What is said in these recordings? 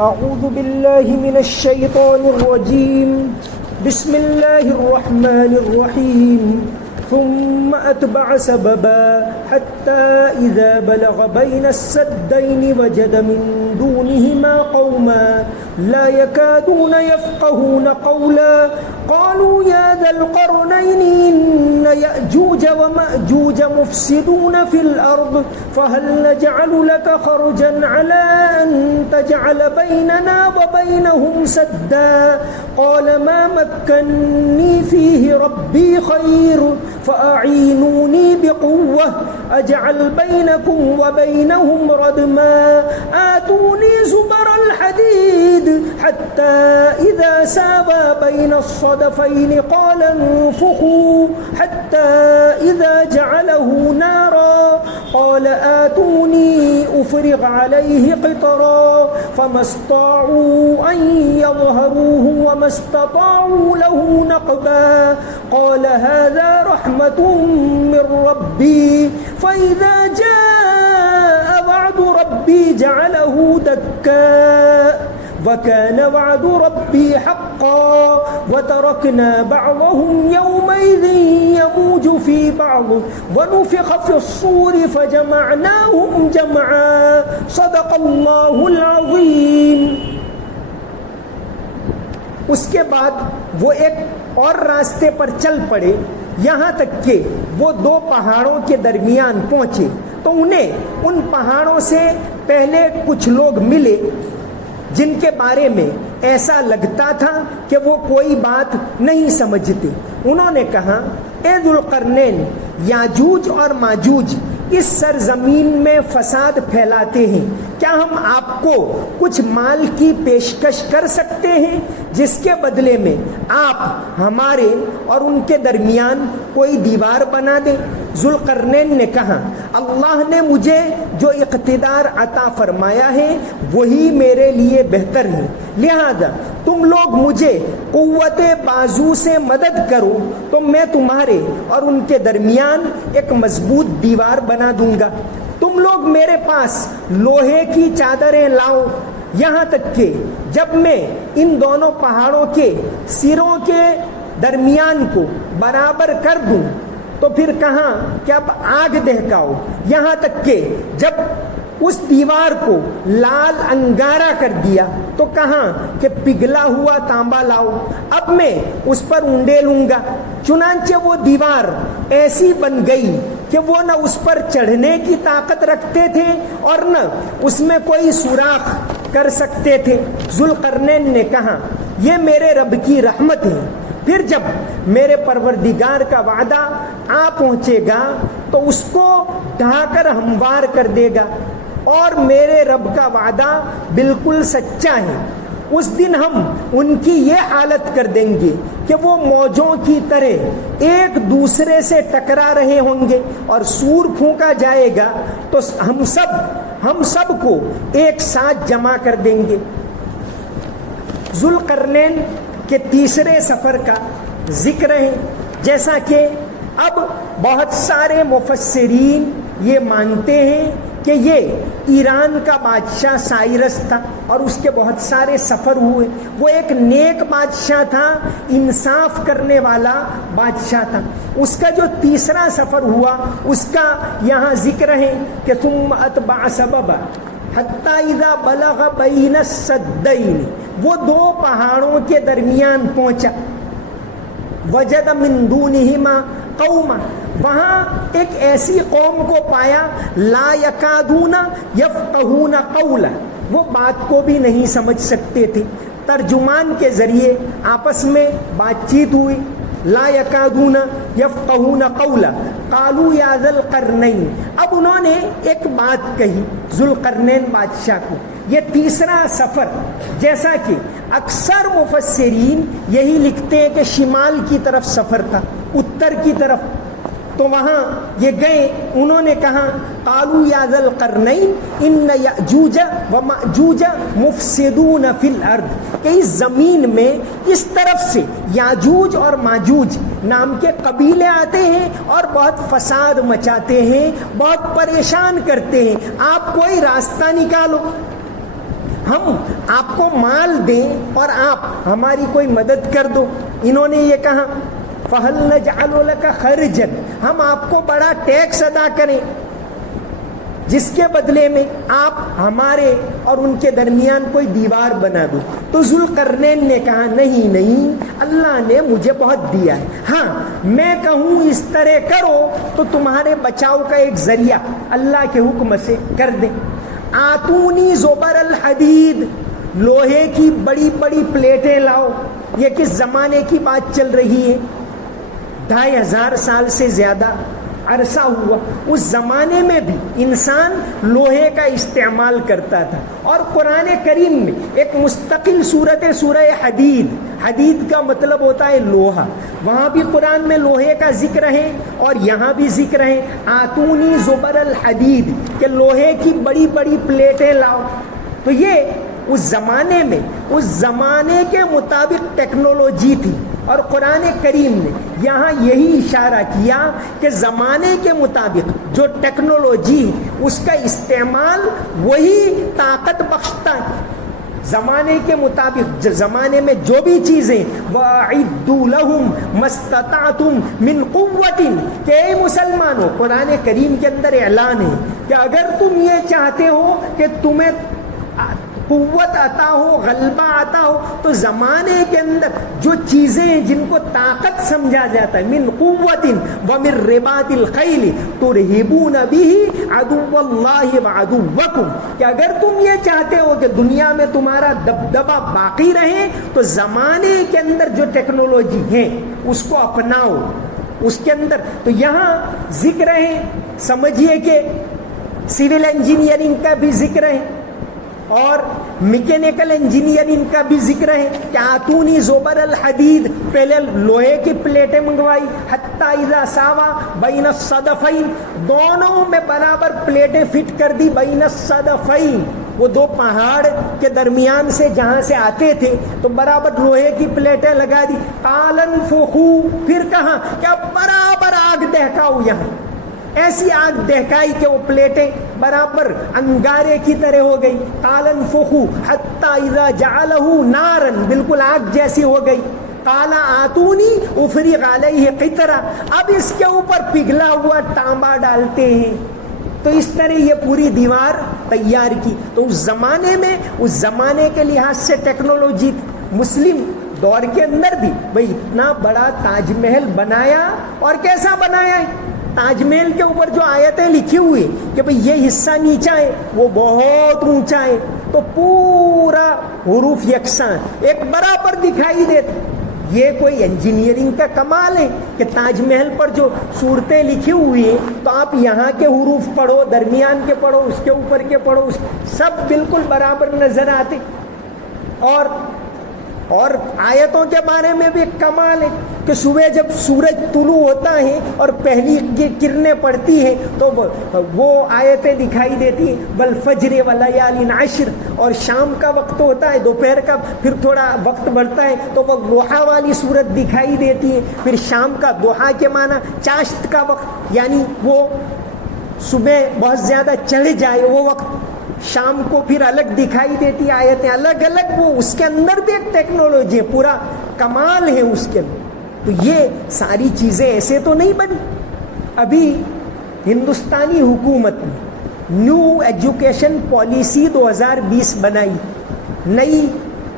أعوذ بالله من الشيطان الرجيم بسم الله الرحمن الرحيم ثم أتبع سببا حتى إذا بلغ بين السدين وجد من دونهما قوما لا يكادون يفقهون قولا قالوا يا ذا القرنين إن يأجوج ومأجوج مفسدون في الأرض فهل نجعل لك خرجا على أن تجعل بيننا وبينهم سدا قال ما مكني فيه ربي خير فأعينوني بقوة أجعل بينكم وبينهم ردما آتوني زبر الحديد حتى إذا ساوى بين الصدفين قال انفخوا حتى إذا جعله نارا قال آتوني أفرغ عليه قطرا فما استطاعوا أن يظهروه وما استطاعوا له نقبا قال هذا رحمة من ربي فإذا جاء وعد ربي جعله دكا وكان وعد ربي حقا وتركنا بعضهم يومئذ يموج في بعض ونفخ في الصور فجمعناهم جمعا صدق اللہ العظیم. اس کے بعد وہ ایک اور راستے پر چل پڑے یہاں تک کہ وہ دو پہاڑوں کے درمیان پہنچے تو انہیں ان پہاڑوں سے پہلے کچھ لوگ ملے جن کے بارے میں ایسا لگتا تھا کہ وہ کوئی بات نہیں سمجھتے. انہوں نے کہا اے ذوالقرنین یاجوج اور ماجوج اس سرزمین میں فساد پھیلاتے ہیں, کیا ہم آپ کو کچھ مال کی پیشکش کر سکتے ہیں جس کے بدلے میں آپ ہمارے اور ان کے درمیان کوئی دیوار بنا دیں؟ ذوالقرنین نے کہا اللہ نے مجھے جو اقتدار عطا فرمایا ہے وہی میرے لیے بہتر ہے, لہذا تم لوگ مجھے قوت بازو سے مدد کرو تو میں تمہارے اور ان کے درمیان ایک مضبوط دیوار بنا دوں گا. تم لوگ میرے پاس لوہے کی چادریں لاؤ یہاں تک کہ جب میں ان دونوں پہاڑوں کے سروں کے درمیان کو برابر کر دوں تو پھر کہاں کہ اب آگ دہکاؤ, یہاں تک کہ جب اس دیوار کو لال انگارہ کر دیا تو کہاں کہ پگھلا ہوا تانبا لاؤ, اب میں اس پر اونڈے لوں گا. چنانچہ وہ دیوار ایسی بن گئی کہ وہ نہ اس پر چڑھنے کی طاقت رکھتے تھے اور نہ اس میں کوئی سوراخ کر سکتے تھے. ذوالقرنین نے کہا یہ میرے رب کی رحمت ہے, پھر جب میرے پروردگار کا وعدہ آ پہنچے گا تو اس کو ڈھا کر ہموار کر دے گا, اور میرے رب کا وعدہ بالکل سچا ہے. اس دن ہم ان کی یہ حالت کر دیں گے کہ وہ موجوں کی طرح ایک دوسرے سے ٹکرا رہے ہوں گے, اور سور پھونکا جائے گا تو ہم سب کو ایک ساتھ جمع کر دیں گے. ذوالقرنین کے تیسرے سفر کا ذکر ہے, جیسا کہ اب بہت سارے مفسرین یہ مانتے ہیں کہ یہ ایران کا بادشاہ سائرس تھا اور اس کے بہت سارے سفر ہوئے. وہ ایک نیک بادشاہ تھا, انصاف کرنے والا بادشاہ تھا. اس کا جو تیسرا سفر ہوا اس کا یہاں ذکر ہے کہ ثم اتبع سببا حتی اذا بلغ بین السدین, وہ دو پہاڑوں کے درمیان پہنچا. وجد من دونہما قوما, وہاں ایک ایسی قوم کو پایا لا یکادون یفقہون قولا, وہ بات کو بھی نہیں سمجھ سکتے تھے. ترجمان کے ذریعے آپس میں بات چیت ہوئی. لا یکادون یفقہون قولا قالوا یا ذا القرنین, اب انہوں نے ایک بات کہی ذوالقرنین بادشاہ کو. یہ تیسرا سفر جیسا کہ اکثر مفسرین یہی لکھتے ہیں کہ شمال کی طرف سفر تھا, اتر کی طرف. تو وہاں یہ گئے, انہوں نے کہا قالوا یا ذا القرنین ان یأجوج ومأجوج مفسدون فی الارض, کہ اس زمین میں اس طرف سے یاجوج اور ماجوج نام کے قبیلے آتے ہیں اور بہت فساد مچاتے ہیں, بہت پریشان کرتے ہیں, آپ کوئی راستہ نکالو. ہم آپ کو مال دیں اور آپ ہماری کوئی مدد کر دو. انہوں نے یہ کہا فَهَلْ نَجْعَلُ لَكَ خَرْجًا, ہم آپ کو بڑا ٹیکس ادا کریں جس کے بدلے میں آپ ہمارے اور ان کے درمیان کوئی دیوار بنا دو. تو ذوالقرنین نے کہا نہیں نہیں, اللہ نے مجھے بہت دیا ہے, ہاں میں کہوں اس طرح کرو تو تمہارے بچاؤ کا ایک ذریعہ اللہ کے حکم سے کر دیں. آتونی زبر الحدید, لوہے کی بڑی بڑی پلیٹیں لاؤ. یہ کس زمانے کی بات چل رہی ہے؟ 2500 سال سے زیادہ عرصہ ہوا. اس زمانے میں بھی انسان لوہے کا استعمال کرتا تھا. اور قرآن کریم میں ایک مستقل صورت ہے سورہ حدید. حدید کا مطلب ہوتا ہے لوہا. وہاں بھی قرآن میں لوہے کا ذکر ہے اور یہاں بھی ذکر ہے آتونی زبر الحدید, کہ لوہے کی بڑی بڑی پلیٹیں لاؤ. تو یہ اس زمانے میں اس زمانے کے مطابق ٹیکنالوجی تھی. اور قرآن کریم نے یہاں یہی اشارہ کیا کہ زمانے کے مطابق جو ٹیکنالوجی اس کا استعمال وہی طاقت بخشتا ہے. زمانے کے مطابق زمانے میں جو بھی چیزیں وَأَعِدُّوا لَهُمْ مَا اسْتَطَعْتُم مِّن قُوَّةٍ, کہ اے مسلمانوں, قرآن کریم کے اندر اعلان ہے کہ اگر تم یہ چاہتے ہو کہ تمہیں قوت عطا ہو, غلبہ عطا ہو, تو زمانے کے اندر جو چیزیں ہیں جن کو طاقت سمجھا جاتا ہے, من قوت ومن رباط الخیل ترہبون بہ عدو اللہ وعدوکم, کہ اگر تم یہ چاہتے ہو کہ دنیا میں تمہارا دبدبہ باقی رہے تو زمانے کے اندر جو ٹیکنالوجی ہے اس کو اپناؤ. اس کے اندر تو یہاں ذکر ہے, سمجھیے کہ سول انجینئرنگ کا بھی ذکر ہے اور میکینیکل انجینئرنگ کا بھی ذکر ہے کہ آتونی زبر الحدید, پہلے لوہے کی پلیٹیں منگوائی, حتی اذا ساوا بین الصدفین, دونوں میں برابر پلیٹیں فٹ کر دی, بین الصدفین, وہ دو پہاڑ کے درمیان سے جہاں سے آتے تھے تو برابر لوہے کی پلیٹیں لگا دی. قال انفخوا, پھر کہا کہ برابر آگ دہکاؤ. یہاں ایسی آگ دہکائی کہ وہ پلیٹیں برابر انگارے کی طرح ہو گئی. قال انفخوا حتی اذا جعلہ نارا, بالکل آگ جیسی ہو گئی. قال آتونی افرغ علیہ قطرہ, اب اس کے اوپر پگھلا ہوا تانبا ڈالتے ہیں. تو اس طرح یہ پوری دیوار تیار کی. تو اس زمانے میں اس زمانے کے لحاظ سے ٹیکنالوجی مسلم دور کے اندر بھی بھئی اتنا بڑا تاج محل بنایا, اور کیسا بنایا ہے؟ تاج محل کے اوپر جو آیتیں لکھی ہوئی کہ بھئی یہ حصہ نیچا ہے, وہ بہت اونچا ہے, تو پورا حروف یکساں ایک برابر دکھائی دیتے. یہ کوئی انجینئرنگ کا کمال ہے کہ تاج محل پر جو صورتیں لکھی ہوئی ہیں تو آپ یہاں کے حروف پڑھو, درمیان کے پڑھو, اس کے اوپر کے پڑھو, سب بالکل برابر نظر آتے. اور آیتوں کے بارے میں بھی ایک کمال ہے کہ صبح جب سورج طلوع ہوتا ہے اور پہلی کرنیں پڑتی ہیں تو وہ آیتیں دکھائی دیتی ہیں, والفجر ولیال عشر, اور شام کا وقت ہوتا ہے, دوپہر کا پھر تھوڑا وقت بڑھتا ہے تو وہ ضحیٰ والی صورت دکھائی دیتی ہے. پھر شام کا ضحیٰ کے معنی چاشت کا وقت, یعنی وہ صبح بہت زیادہ چڑھ جائے وہ وقت, شام کو پھر الگ دکھائی دیتی آیتیں الگ الگ. وہ اس کے اندر بھی ایک ٹیکنالوجی ہے, پورا کمال ہے اس کے اندر. تو یہ ساری چیزیں ایسے تو نہیں بنی. ابھی ہندوستانی حکومت نے نیو ایجوکیشن پالیسی 2020 بنائی, نئی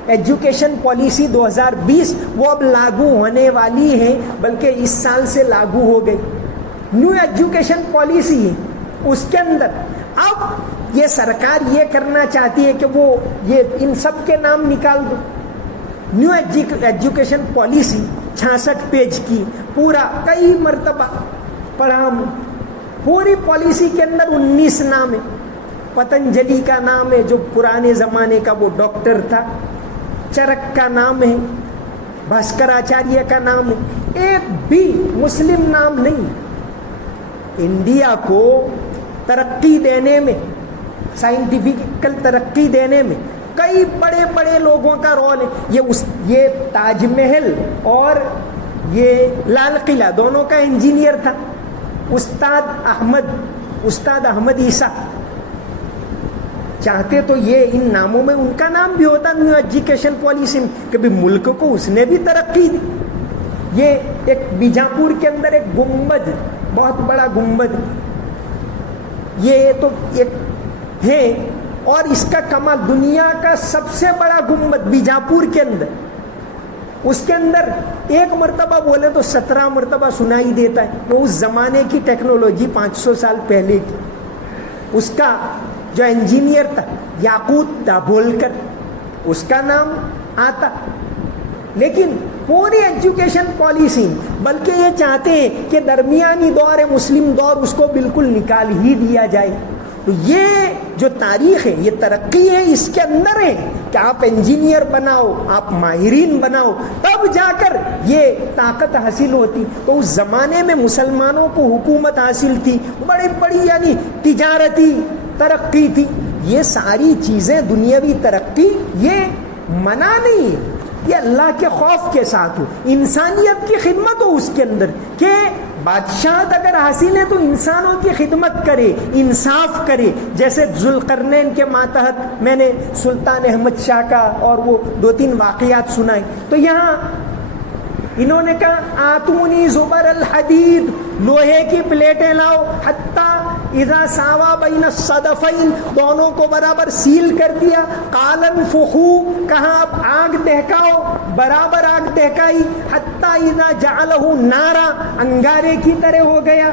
ایجوکیشن پالیسی 2020, وہ اب لاگو ہونے والی ہے, بلکہ اس سال سے لاگو ہو گئی. نیو ایجوکیشن پالیسی ہے, اس کے اندر اب یہ سرکار یہ کرنا چاہتی ہے کہ وہ یہ ان سب کے نام نکال دو. نیو ایجوکیشن پالیسی 66 پیج کی, پورا کئی مرتبہ پڑھا. پوری پالیسی کے اندر 19 نام ہے. پتنجلی کا نام ہے جو پرانے زمانے کا وہ ڈاکٹر تھا, چرک کا نام ہے, بھاسکراچاریہ کا نام ہے, ایک بھی مسلم نام نہیں. انڈیا کو ترقی دینے میں, سائنٹیفکل ترقی دینے میں کئی بڑے بڑے لوگوں کا رول ہے. یہ تاج محل اور یہ لال قلعہ دونوں کا انجینئر تھا استاد احمد عیسیٰ. چاہتے تو یہ ان ناموں میں ان کا نام بھی ہوتا نیو ایجوکیشن پالیسی میں کہ بھی ملک کو اس نے بھی ترقی دی. یہ ایک بیجاپور کے اندر ایک گنبد، بہت بڑا گنبد، یہ تو ایک ہے، اور اس کا کمال دنیا کا سب سے بڑا گنبد بیجاپور کے اندر، اس کے اندر ایک مرتبہ بولے تو 17 مرتبہ سنائی دیتا ہے. وہ اس زمانے کی ٹیکنالوجی 500 سال پہلے کی. اس کا جو انجینئر تھا یاقوت دابولکر، اس کا نام آتا. لیکن پوری ایجوکیشن پالیسی بلکہ یہ چاہتے ہیں کہ درمیانی دور ہے مسلم دور، اس کو بالکل نکال ہی دیا جائے. تو یہ جو تاریخ ہے، یہ ترقی ہے، اس کے اندر ہے کہ آپ انجینئر بناؤ، آپ ماہرین بناؤ، تب جا کر یہ طاقت حاصل ہوتی. تو اس زمانے میں مسلمانوں کو حکومت حاصل تھی، بڑی بڑی یعنی تجارتی ترقی تھی. یہ ساری چیزیں دنیاوی ترقی یہ منع نہیں ہے، یہ اللہ کے خوف کے ساتھ ہو، انسانیت کی خدمت ہو اس کے اندر، کہ بادشاہت اگر حاصل ہے تو انسانوں کی خدمت کرے، انصاف کرے. جیسے ذوالقرنین کے ماتحت میں نے سلطان احمد شاہ کا اور وہ 2-3 واقعات سنائے. تو یہاں انہوں نے کہا آتونی زبر الحدید، لوہے کی پلیٹیں لاؤ، حتیٰ اذا ساوا بین الصدفین، دونوں کو برابر سیل کر دیا. قال انفخوا، کہا اب آگ دہکاؤ، برابر آگ دہکائی. حتیٰ اذا جعلہ نارا، انگارے کی طرح ہو گیا.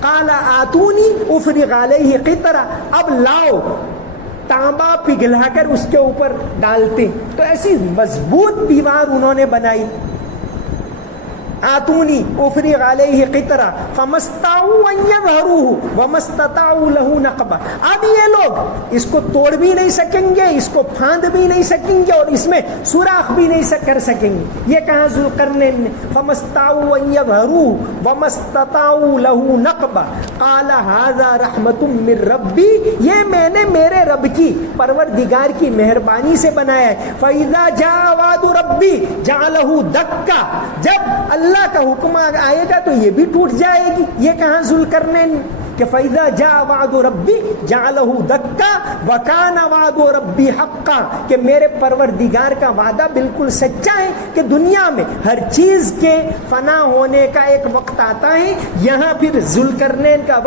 قال آتونی افرغ علیہ قطرہ، اب لاؤ تانبا پگھلا کر اس کے اوپر ڈالتے. تو ایسی مضبوط دیوار انہوں نے بنائی. آتونی افرغ علیہ قطرہ فمستطاعوا ان یظہروہ وما استطاعوا لہ نقبہ. اب یہ لوگ اس کو توڑ بھی نہیں سکیں گے، اس کو پھاند بھی نہیں سکیں گے، اور اس میں سوراخ بھی نہیں کر سکیں گے. یہ کہا ذوالقرنین نے فمستطاعوا ان یظہروہ وما استطاعوا لہ نقبہ. قال ھذا رحمۃ من ربی، یہ میں نے میرے رب کی، پروردگار کی مہربانی سے بنایا ہے. فاذا جاء وعد ربی جعلہ دکا، جب اللہ کا حکم آئے گا تو یہ بھی ٹوٹ جائے گی. یہ کہاں ذوالقرنین کہ فَإِذَا جَاءَ وَعْدُ رَبِّي جَعَلَهُ دَكَّا وَكَانَ وَعْدُ رَبِّي حَقًّا، کہ میرے پروردگار کا وعدہ بالکل سچا ہے کہ دنیا میں ہر چیز کے فنا ہونے کا ایک وقت آتا ہے. یہاں پھر ذوالقرنین کا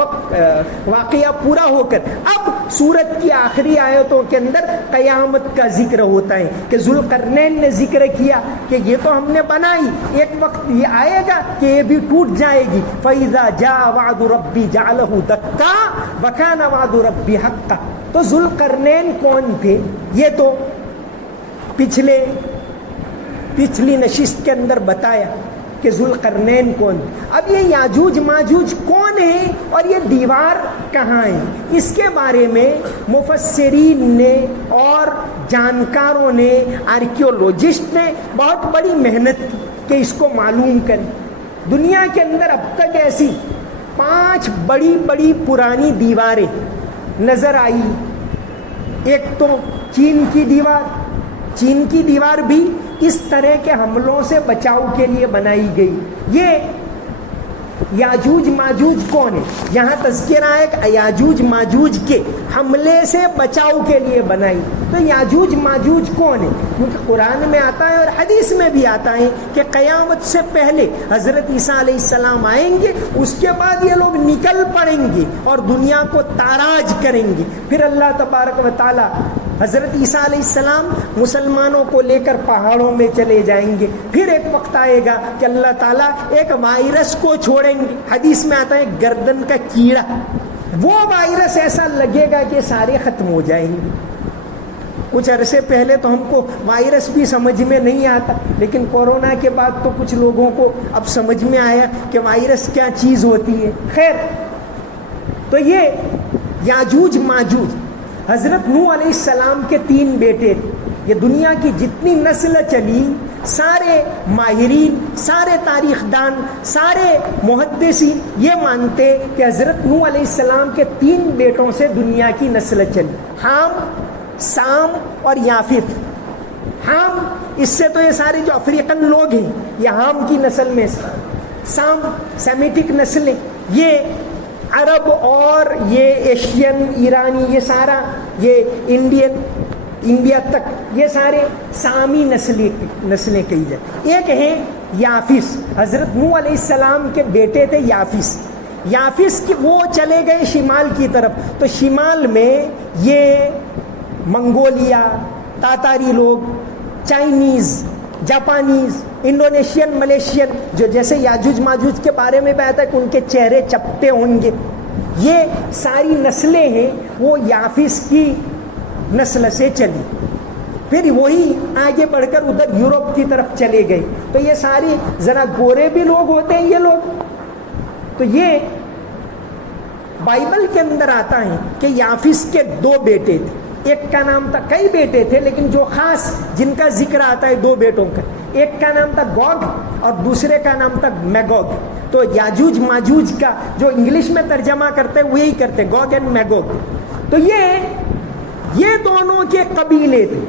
واقعہ پورا ہو کر اب سورت کی آخری آیتوں کے اندر قیامت کا ذکر ہوتا ہے کہ ذوالقرنین نے ذکر کیا کہ یہ تو ہم نے بنائی، ایک وقت یہ آئے گا کہ یہ بھی ٹوٹ جائے گی. فَإِذَا جَاءَ وَعْدُ رَبِّي جَعَلَهُ دَكَّا وَكَانَ وَعْدُ رَبِّي حَقًّا. تو ذوالقرنین کون تھے؟ یہ تو پچھلی نشست کے اندر بتایا کہ ذوالقرنین کون. اب یہ یاجوج ماجوج کون ہیں اور یہ دیوار کہاں ہے، اس کے بارے میں مفسرین نے اور جانکاروں نے، آرکیولوجسٹ نے بہت بڑی محنت کی کہ اس کو معلوم کریں. دنیا کے اندر اب تک ایسی 5 بڑی بڑی پرانی دیواریں نظر آئی. ایک تو چین کی دیوار. چین کی دیوار بھی اس طرح کے حملوں سے بچاؤ کے لیے بنائی گئی. یہ یاجوج ماجوج کون ہے؟ یہاں تذکرہ ہے کہ یاجوج ماجوج کے حملے سے بچاؤ کے لیے بنائی. تو یاجوج ماجوج کون ہے؟ کیونکہ قرآن میں آتا ہے اور حدیث میں بھی آتا ہے کہ قیامت سے پہلے حضرت عیسیٰ علیہ السلام آئیں گے، اس کے بعد یہ لوگ نکل پڑیں گے اور دنیا کو تاراج کریں گے. پھر اللہ تبارک و تعالی حضرت عیسیٰ علیہ السلام مسلمانوں کو لے کر پہاڑوں میں چلے جائیں گے. پھر ایک وقت آئے گا کہ اللہ تعالیٰ ایک وائرس کو چھوڑیں گے. حدیث میں آتا ہے گردن کا کیڑا، وہ وائرس ایسا لگے گا کہ سارے ختم ہو جائیں گے. کچھ عرصے پہلے تو ہم کو وائرس بھی سمجھ میں نہیں آتا، لیکن کورونا کے بعد تو کچھ لوگوں کو اب سمجھ میں آیا کہ وائرس کیا چیز ہوتی ہے. خیر، تو یہ یاجوج ماجوج حضرت نوح علیہ السلام کے 3 بیٹے. یہ دنیا کی جتنی نسل چلی، سارے ماہرین، سارے تاریخ دان، سارے محدثین یہ مانتے کہ حضرت نوح علیہ السلام کے 3 بیٹوں سے دنیا کی نسل چلی، حام، سام اور یافت. حام، اس سے تو یہ سارے جو افریقن لوگ ہیں یہ حام کی نسل میں سے. سام سیمیٹک نسلیں، یہ عرب اور یہ ایشین، ایرانی، یہ سارا، یہ انڈین، انڈیا تک، یہ سارے سامی نسلیں کہی جائے. ایک ہیں یافس، حضرت نوح علیہ السلام کے بیٹے تھے یافس. یافس کی وہ چلے گئے شمال کی طرف، تو شمال میں یہ منگولیا، تاتاری لوگ، چائنیز، جاپانیز، انڈونیشین، ملیشین، جو جیسے یاجوج ماجوج کے بارے میں بھی آتا ہے کہ ان کے چہرے چپٹے ہوں گے، یہ ساری نسلیں ہیں وہ یافس کی نسل سے چلی. پھر وہی آگے بڑھ کر ادھر یورپ کی طرف چلے گئے. تو یہ ساری ذرا گورے بھی لوگ ہوتے ہیں یہ لوگ. تو یہ بائبل کے اندر آتا ہے کہ یافس کے 2 بیٹے تھے. ایک کا نام تھا، کئی بیٹے تھے لیکن جو خاص جن کا ذکر آتا ہے 2 بیٹوں کا، ایک کا نام تھا گوگ اور دوسرے کا نام تھا میگوگ. تو یاجوج ماجوج کا جو انگلش میں ترجمہ کرتے ہیں وہی کرتے، گوگ اینڈ میگوگ. تو یہ دونوں کے قبیلے تھے.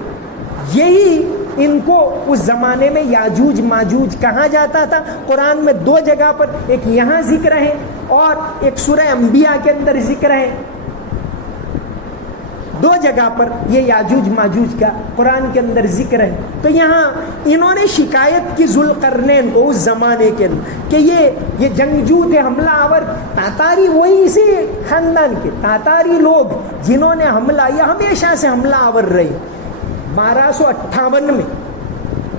یہی ان کو اس زمانے میں یاجوج ماجوج کہا جاتا تھا. قرآن میں 2 جگہ پر، ایک یہاں ذکر ہے اور ایک سورہ انبیاء کے اندر ذکر ہے. 2 جگہ پر یہ یاجوج ماجوج کا قرآن کے اندر ذکر ہے. تو یہاں انہوں نے شکایت کی ذوالقرنین کو اس زمانے کے اندر کہ یہ جنگجو تھے، حملہ آور. تاتاری وہی اسی خاندان کے تاتاری لوگ جنہوں نے حملہ، یہ ہمیشہ سے حملہ آور رہے. 1258 میں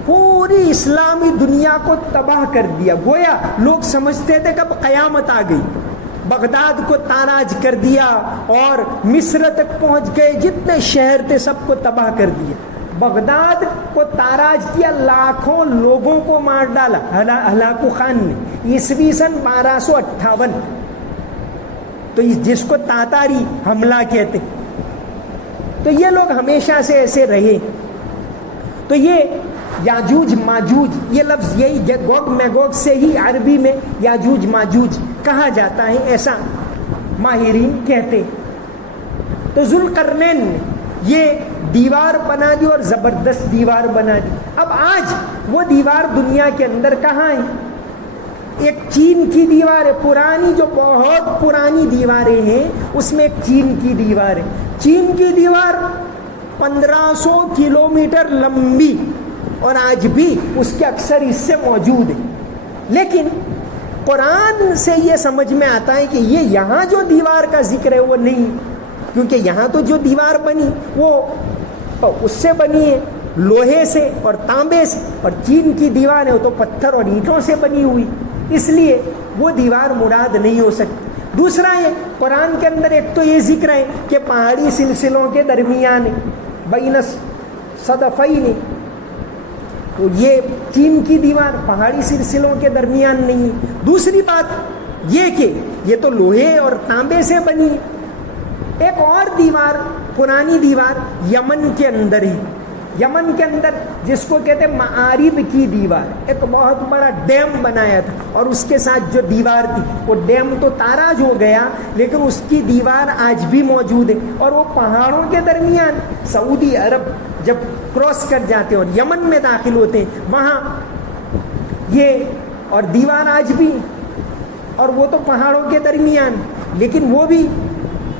پوری اسلامی دنیا کو تباہ کر دیا. گویا لوگ سمجھتے تھے کہ اب قیامت آ گئی. بغداد کو تاراج کر دیا اور مصر تک پہنچ گئے، جتنے شہر تھے سب کو تباہ کر دیا. بغداد کو تاراج کیا، لاکھوں لوگوں کو مار ڈالا ہلاکو خان نے. عیسوی سن 1258. تو جس کو تاتاری حملہ کہتے. تو یہ لوگ ہمیشہ سے ایسے رہے. تو یہ یاجوج ماجوج، یہ لفظ یہی گوگ میگوگ سے ہی عربی میں یاجوج ماجوج کہا جاتا ہے، ایسا ماہرین کہتے. تو ذوالقرنین نے یہ دیوار بنا دی اور زبردست دیوار بنا دی. اب آج وہ دیوار دنیا کے اندر کہاں ہے؟ ایک چین کی دیوار ہے پرانی، جو بہت پرانی دیواریں ہیں اس میں ایک چین کی دیوار ہے. چین کی دیوار 1500 کلومیٹر لمبی اور آج بھی اس کے اکثر حصے موجود ہیں. لیکن قرآن سے یہ سمجھ میں آتا ہے کہ یہ یہاں جو دیوار کا ذکر ہے وہ نہیں، کیونکہ یہاں تو جو دیوار بنی وہ اس سے بنی ہے، لوہے سے اور تانبے سے، اور چین کی دیوار ہے وہ تو پتھر اور اینٹوں سے بنی ہوئی، اس لیے وہ دیوار مراد نہیں ہو سکتی. دوسرا یہ قرآن کے اندر ایک تو یہ ذکر ہے کہ پہاڑی سلسلوں کے درمیان بین صدفین، تو یہ چین کی دیوار پہاڑی سلسلوں کے درمیان نہیں. دوسری بات یہ کہ یہ تو لوہے اور تانبے سے بنی. ایک اور دیوار، پرانی دیوار یمن کے اندر ہے. یمن کے اندر جس کو کہتے ہیں معارب کی دیوار، ایک بہت بڑا ڈیم بنایا تھا اور اس کے ساتھ جو دیوار تھی وہ ڈیم تو تاراج ہو گیا لیکن اس کی دیوار آج بھی موجود ہے. اور وہ پہاڑوں کے درمیان سعودی عرب جب کراس کر جاتے ہیں اور یمن میں داخل ہوتے ہیں وہاں یہ اور دیوار آج بھی، اور وہ تو پہاڑوں کے درمیان لیکن وہ بھی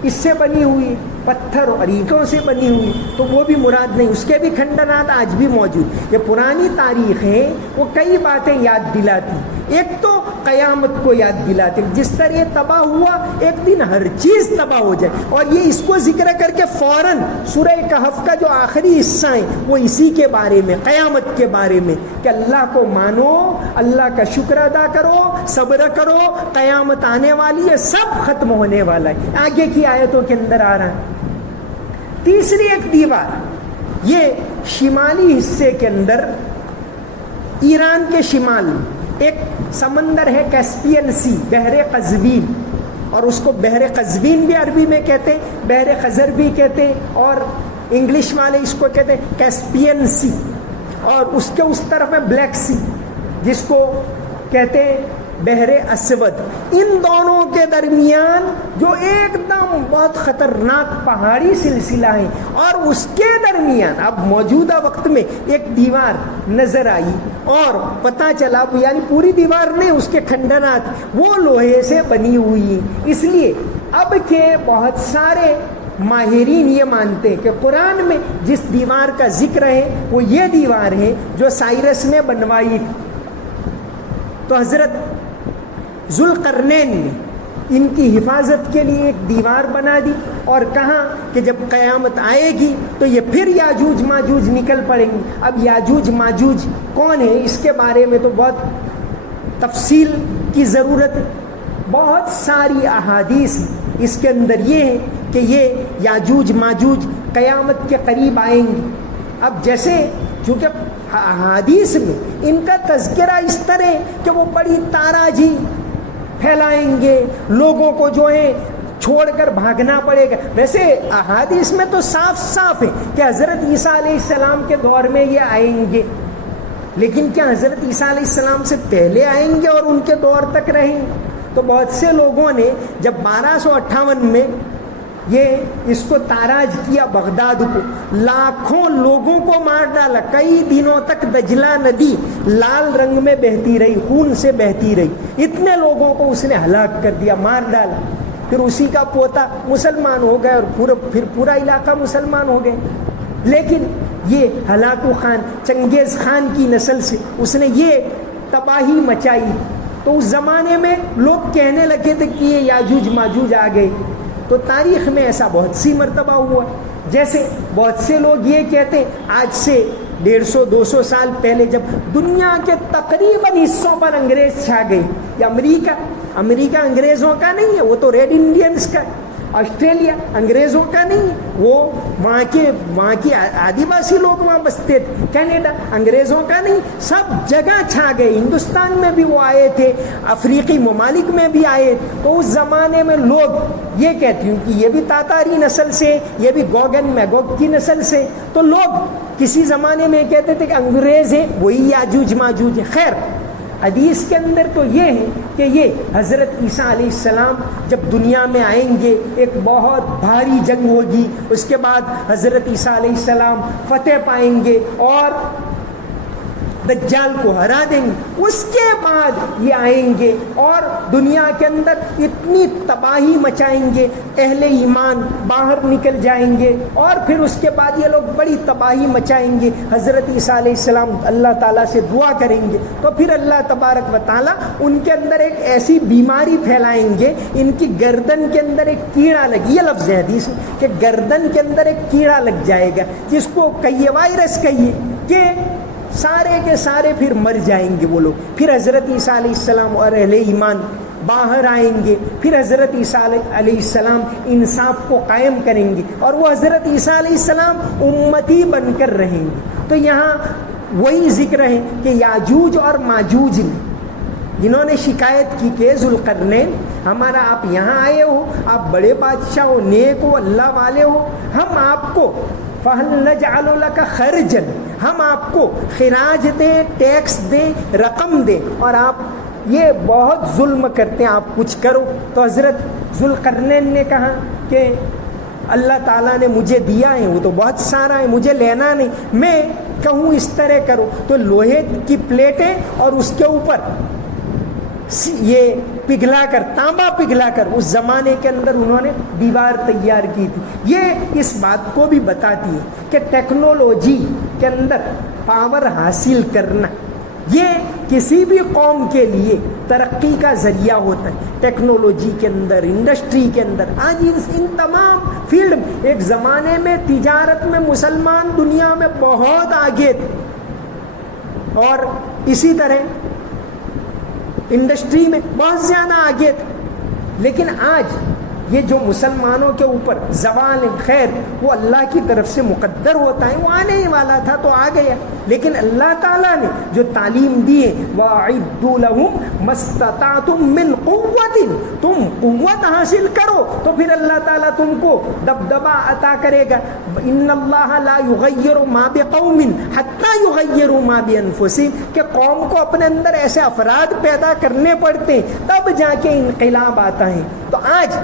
اس سے بنی ہوئی، پتھر اور اینٹوں سے بنی ہوئی، تو وہ بھی مراد نہیں. اس کے بھی کھنڈنات آج بھی موجود. یہ پرانی تاریخ ہے، وہ کئی باتیں یاد دلاتی. ایک تو قیامت کو یاد دلاتے، جس طرح یہ تباہ ہوا ایک دن ہر چیز تباہ ہو جائے. اور یہ اس کو ذکر کر کے فوراً سورہ کہف کا جو آخری حصہ ہے وہ اسی کے بارے میں، قیامت کے بارے میں، کہ اللہ کو مانو، اللہ کا شکر ادا کرو، صبر کرو، قیامت آنے والی ہے، سب ختم ہونے والا ہے. آگے کی آیتوں کے اندر آ رہا ہے. تیسری ایک دیوار، یہ شمالی حصے کے اندر ایران کے شمال میں ایک سمندر ہے کیسپین سی، بحر قزوین، اور اس کو بحر قزوین بھی عربی میں کہتے ہیں، بحر خزر بھی کہتے ہیں، اور انگلش والے اس کو کہتے ہیں کیسپین سی. اور اس کے اس طرف ہے بلیک سی جس کو کہتے ہیں بحر اسود، ان دونوں کے درمیان جو ایک دم بہت خطرناک پہاڑی سلسلہ ہے، اور اس کے درمیان اب موجودہ وقت میں ایک دیوار نظر آئی اور پتہ چلا، یعنی پوری دیوار نہیں، اس کے کھنڈرات وہ لوہے سے بنی ہوئی ہیں۔ اس لیے اب کے بہت سارے ماہرین یہ مانتے ہیں کہ قرآن میں جس دیوار کا ذکر ہے وہ یہ دیوار ہے جو سائرس نے بنوائی تھی۔ تو حضرت ذوالقرنین نے ان کی حفاظت کے لیے ایک دیوار بنا دی اور کہا کہ جب قیامت آئے گی تو یہ پھر یاجوج ماجوج نکل پڑیں گے۔ اب یاجوج ماجوج کون ہے، اس کے بارے میں تو بہت تفصیل کی ضرورت ہے۔ بہت ساری احادیث اس کے اندر یہ ہے کہ یہ یاجوج ماجوج قیامت کے قریب آئیں گے۔ اب جیسے چونکہ احادیث میں ان کا تذکرہ اس طرح ہے کہ وہ بڑی تاراجی پھیلائیں گے، لوگوں کو جو ہے چھوڑ کر بھاگنا پڑے گا۔ ویسے احادیث میں تو صاف صاف ہے کہ حضرت عیسیٰ علیہ السلام کے دور میں یہ آئیں گے، لیکن کیا حضرت عیسیٰ علیہ السلام سے پہلے آئیں گے اور ان کے دور تک رہیں گے؟ تو بہت سے لوگوں نے جب 1258 میں یہ اس کو تاراج کیا بغداد کو، لاکھوں لوگوں کو مار ڈالا، کئی دنوں تک دجلہ ندی لال رنگ میں بہتی رہی، خون سے بہتی رہی، اتنے لوگوں کو اس نے ہلاک کر دیا، مار ڈالا۔ پھر اسی کا پوتا مسلمان ہو گئے اور پھر پورا علاقہ مسلمان ہو گئے۔ لیکن یہ ہلاکو خان چنگیز خان کی نسل سے اس نے یہ تباہی مچائی، تو اس زمانے میں لوگ کہنے لگے تھے کہ یہ یاجوج ماجوج آ گئے۔ تو تاریخ میں ایسا بہت سی مرتبہ ہوا، جیسے بہت سے لوگ یہ کہتے ہیں آج سے 150-200 سال پہلے جب دنیا کے تقریباً حصوں پر انگریز چھا گئے، یا امریکہ انگریزوں کا نہیں ہے، وہ تو ریڈ انڈینز کا ہے، آسٹریلیا انگریزوں کا نہیں ہے، وہ وہاں کے آدیواسی لوگ وہاں بستے تھے، کینیڈا انگریزوں کا نہیں، سب جگہ چھا گئے، ہندوستان میں بھی وہ آئے تھے، افریقی ممالک میں بھی آئے۔ تو اس زمانے میں لوگ یہ کہتے ہیں کہ یہ بھی تاتاری نسل سے، یہ بھی گوگن میگوگ کی نسل سے، تو لوگ کسی زمانے میں کہتے تھے کہ انگریز ہیں وہی یاجوج ماجوج ہیں۔ خیر حدیث کے اندر تو یہ ہے کہ یہ حضرت عیسیٰ علیہ السلام جب دنیا میں آئیں گے ایک بہت بھاری جنگ ہوگی، اس کے بعد حضرت عیسیٰ علیہ السلام فتح پائیں گے اور دجال کو ہرا دیں گے، اس کے بعد یہ آئیں گے اور دنیا کے اندر اتنی تباہی مچائیں گے، اہل ایمان باہر نکل جائیں گے، اور پھر اس کے بعد یہ لوگ بڑی تباہی مچائیں گے۔ حضرت عیسیٰ علیہ السلام اللہ تعالیٰ سے دعا کریں گے تو پھر اللہ تبارک و تعالیٰ ان کے اندر ایک ایسی بیماری پھیلائیں گے، ان کی گردن کے اندر ایک کیڑا لگے، یہ لفظ ہے حدیث میں کہ گردن کے اندر ایک کیڑا لگ جائے گا، جس کو کہیے وائرس کہیے، کہ سارے کے سارے پھر مر جائیں گے وہ لوگ۔ پھر حضرت عیسیٰ علیہ السلام اور اہل ایمان باہر آئیں گے، پھر حضرت عیسیٰ علیہ السلام انصاف کو قائم کریں گے اور وہ حضرت عیسیٰ علیہ السلام امتی بن کر رہیں گے۔ تو یہاں وہی ذکر ہے کہ یاجوج اور ماجوج نے جنہوں نے شکایت کی کہ ذوالقرنین ہمارا آپ یہاں آئے ہو، آپ بڑے بادشاہ ہو، نیک ہو، اللہ والے ہو، ہم آپ کو فَهَلْ نَجْعَلُ لَكَ خَرْجًا، ہم آپ کو خراج دیں، ٹیکس دیں، رقم دیں، اور آپ یہ بہت ظلم کرتے ہیں، آپ کچھ کرو۔ تو حضرت ذوالقرنین نے کہا کہ اللہ تعالیٰ نے مجھے دیا ہے وہ تو بہت سارا ہے، مجھے لینا نہیں، میں کہوں اس طرح کرو۔ تو لوہے کی پلیٹیں اور اس کے اوپر یہ پگھلا کر، تانبا پگھلا کر، اس زمانے کے اندر انہوں نے دیوار تیار کی تھی۔ یہ اس بات کو بھی بتاتی ہے کہ ٹیکنالوجی کے اندر پاور حاصل کرنا یہ کسی بھی قوم کے لیے ترقی کا ذریعہ ہوتا ہے۔ ٹیکنالوجی کے اندر، انڈسٹری کے اندر، آج ان تمام فیلڈ میں، ایک زمانے میں تجارت میں مسلمان دنیا میں بہت آگے تھے اور اسی طرح انڈسٹری میں بہت زیادہ آگے تھے، لیکن آج یہ جو مسلمانوں کے اوپر زوال خیر وہ اللہ کی طرف سے مقدر ہوتا ہے، وہ آنے ہی والا تھا تو آ گیا، لیکن اللہ تعالیٰ نے جو تعلیم دی ہے وَأَعِدُّوا لَهُمْ مَا اسْتَطَعْتُم مِّن قُوَّةٍ، تم قوت حاصل کرو تو پھر اللہ تعالیٰ تم کو دبدبا عطا کرے گا۔ ان اللہ لا یغیر ما بقوم حتی یغیروا ما بانفسہم، کہ قوم کو اپنے اندر ایسے افراد پیدا کرنے پڑتے ہیں تب جا کے انقلاب آتا ہے۔ تو آج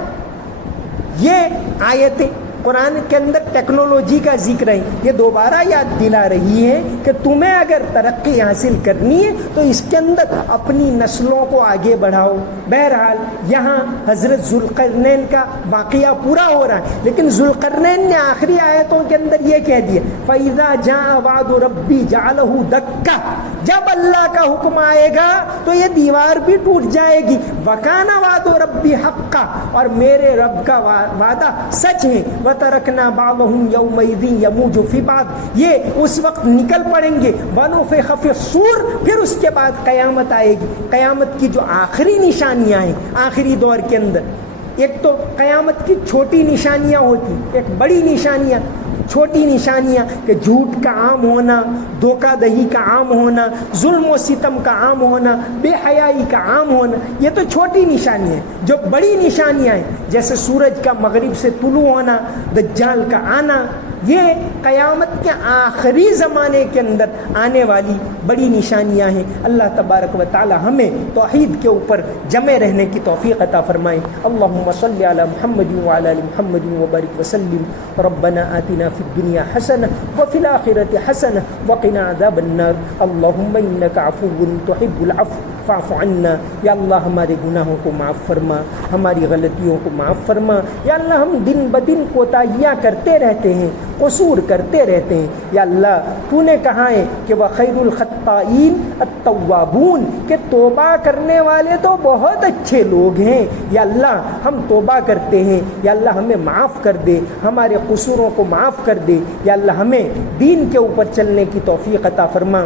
یہ آیتیں قرآن کے اندر ٹیکنالوجی کا ذکر ہے، یہ دوبارہ یاد دلا رہی ہے کہ تمہیں اگر ترقی حاصل کرنی ہے تو اس کے اندر اپنی نسلوں کو آگے بڑھاؤ۔ بہرحال یہاں حضرت ذوالقرنین کا واقعہ پورا ہو رہا ہے، لیکن ذوالقرنین نے آخری آیتوں کے اندر یہ کہہ دیا فَإِذَا جَاءَ وَعْدُ رَبِّي جَعَلَهُ دَكَّةً، جب اللہ کا حکم آئے گا تو یہ دیوار بھی ٹوٹ جائے گی۔ وَكَانَ وَعْدُ رَبِّي حَقًّا، اور میرے رب کا وعدہ سچ ہے۔ وَتَرَكْنَا بَعْضَهُمْ يَوْمَئِذٍ يَمُوجُ فِي بَعْضٍ، یہ اس وقت نکل پڑیں گے وَنُفِخَ فِي الصُّورِ، پھر اس کے بعد قیامت آئے گی۔ قیامت کی جو آخری نشانیاں ہیں آخری دور کے اندر، ایک تو قیامت کی چھوٹی نشانیاں ہوتی، ایک بڑی نشانیاں، چھوٹی نشانیاں کہ جھوٹ کا عام ہونا، دھوکہ دہی کا عام ہونا، ظلم و ستم کا عام ہونا، بے حیائی کا عام ہونا، یہ تو چھوٹی نشانیاں ہیں۔ جو بڑی نشانیاں ہیں جیسے سورج کا مغرب سے طلوع ہونا، دجال کا آنا، یہ قیامت کے آخری زمانے کے اندر آنے والی بڑی نشانیاں ہیں۔ اللہ تبارک و تعالی ہمیں توحید کے اوپر جمع رہنے کی توفیق عطا فرمائے۔ اللہم صلی علی محمد وعلی آل محمد وبارک وسلم۔ ربنا آتنا فی الدنیا حسنہ وفی الآخرۃ حسنہ وقنا عذاب النار۔ اللہم انک عفو تحب العفو فاعف عنا۔ یا اللہ ہمارے گناہوں کو معاف فرما، ہماری غلطیوں کو معاف فرما۔ یا اللہ ہم دن بدن کوتاہیاں کرتے رہتے ہیں، قصور کرتے رہتے ہیں۔ یا اللہ تو نے کہا ہے کہ وَخَيْرُ الْخَطَّائِينَ التَّوَّابُونَ، کہ توبہ کرنے والے تو بہت اچھے لوگ ہیں۔ یا اللہ ہم توبہ کرتے ہیں، یا اللہ ہمیں معاف کر دے، ہمارے قصوروں کو معاف کر دے۔ یا اللہ ہمیں دین کے اوپر چلنے کی توفیق عطا فرما،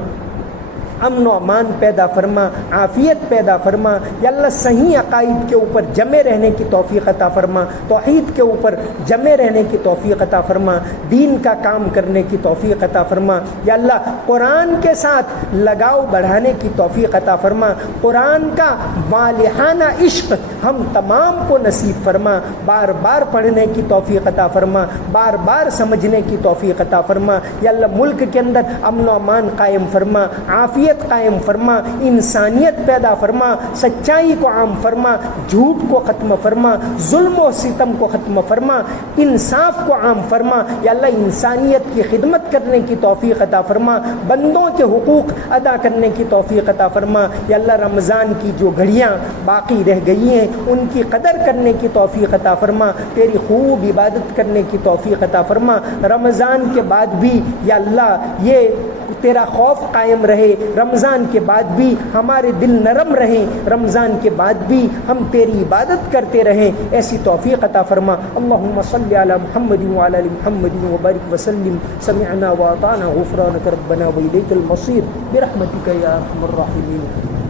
امن و امان پیدا فرما، عافیت پیدا فرما۔ یا اللہ صحیح عقائد کے اوپر جمع رہنے کی توفیق عطا فرما، توحید کے اوپر جمع رہنے کی توفیق عطا فرما، دین کا کام کرنے کی توفیق عطا فرما۔ یا اللہ قرآن کے ساتھ لگاؤ بڑھانے کی توفیق عطا فرما، قرآن کا والہانہ عشق ہم تمام کو نصیب فرما، بار بار پڑھنے کی توفیق عطا فرما، بار بار سمجھنے کی توفیق عطا فرما۔ یا اللہ ملک کے اندر امن و امان قائم فرما، عافیت قائم فرما، انسانیت پیدا فرما، سچائی کو عام فرما، جھوٹ کو ختم فرما، ظلم و ستم کو ختم فرما، انصاف کو عام فرما۔ یا اللہ انسانیت کی خدمت کرنے کی توفیق عطا فرما، بندوں کے حقوق ادا کرنے کی توفیق عطا فرما۔ یا اللہ رمضان کی جو گھڑیاں باقی رہ گئی ہیں ان کی قدر کرنے کی توفیق عطا فرما، تیری خوب عبادت کرنے کی توفیق عطا فرما۔ رمضان کے بعد بھی یا اللہ یہ تیرا خوف قائم رہے، رمضان کے بعد بھی ہمارے دل نرم رہیں، رمضان کے بعد بھی ہم تیری عبادت کرتے رہیں، ایسی توفیق عطا فرما۔ اللہم صلی علی محمد وعلی آل محمد وبارک وسلم۔ سمعنا واطعنا غفرانک ربنا والیک المصیر برحمتک یا ارحم الراحمین۔